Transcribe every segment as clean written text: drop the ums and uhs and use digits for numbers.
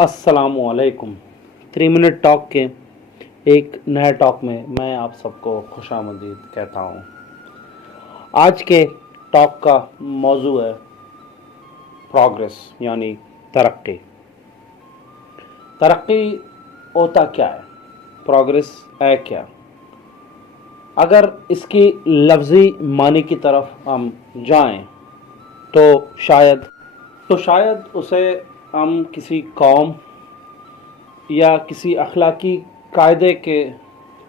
अस्सलाम वालेकुम। 3 minute talk के एक नए टॉक में मैं आप सबको खुशामदीद कहता हूँ। आज के टॉक का मौजू है प्रोग्रेस यानी तरक्की। तरक्की होता क्या है, प्रोग्रेस है क्या? अगर इसकी लफ्ज़ी मानी की तरफ हम जाएं तो शायद उसे हम किसी कौम या किसी अखलाकी कायदे के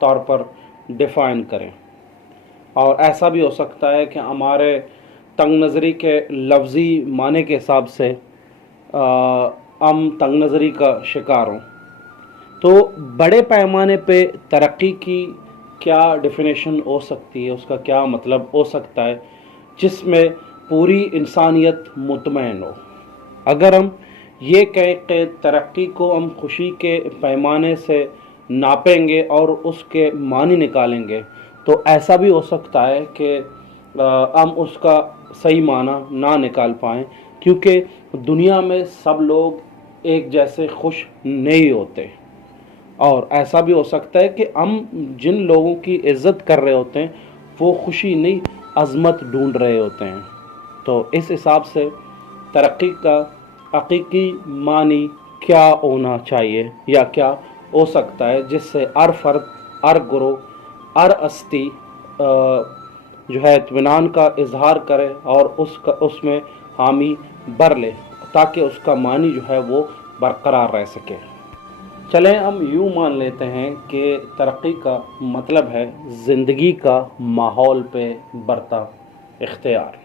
तौर पर डिफ़ाइन करें, और ऐसा भी हो सकता है कि हमारे तंग नज़री के लफ्ज़ी माने के हिसाब से हम तंग नज़री का शिकार हों। तो बड़े पैमाने पे तरक्की की क्या डेफिनेशन हो सकती है, उसका क्या मतलब हो सकता है जिसमें पूरी इंसानियत मुतमईन हो? अगर हम ये कहें कि तरक्की को हम खुशी के पैमाने से नापेंगे और उसके मानी निकालेंगे, तो ऐसा भी हो सकता है कि हम उसका सही माना ना निकाल पाएँ, क्योंकि दुनिया में सब लोग एक जैसे खुश नहीं होते। और ऐसा भी हो सकता है कि हम जिन लोगों की इज़्ज़त कर रहे होते हैं वो खुशी नहीं, अज़मत ढूंढ रहे होते हैं। तो इस हिसाब से तरक्की का हकीकी मानी क्या होना चाहिए या क्या हो सकता है जिससे हर फर्द, हर ग्रोह, हर हस्ती जो है इत्मीनान का इजहार करे और उसमें हामी भर ले, ताकि उसका मानी जो है वो बरकरार रह सके। चलें हम यूँ मान लेते हैं कि तरक्की का मतलब है ज़िंदगी का माहौल पे बरता इख्तियार,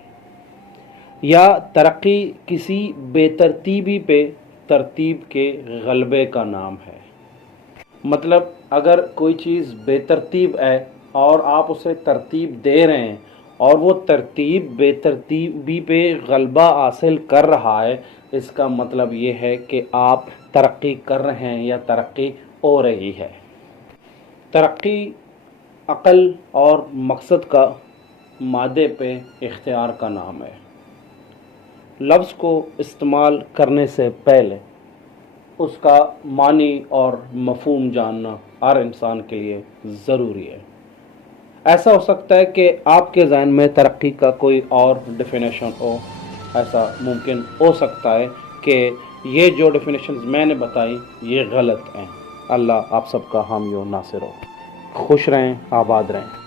या तरक्की किसी बेतरतीबी पे तरतीब के गलबे का नाम है। मतलब अगर कोई चीज़ बेतरतीब है और आप उसे तरतीब दे रहे हैं और वो तरतीब बेतरतीबी पे गलबा हासिल कर रहा है, इसका मतलब ये है कि आप तरक्की कर रहे हैं या तरक्की हो रही है। तरक्की अक़ल और मकसद का मादे पे इख्तियार का नाम है। लफ्ज़ को इस्तेमाल करने से पहले उसका मानी और मफ़हूम जानना हर इंसान के लिए ज़रूरी है। ऐसा हो सकता है कि आपके ज़हन में तरक्की का कोई और डेफिनेशन हो, ऐसा मुमकिन हो सकता है कि ये जो डेफिनेशंस मैंने बताई ये गलत हैं। अल्लाह आप सबका हामी और नासिर हो। खुश रहें, आबाद रहें।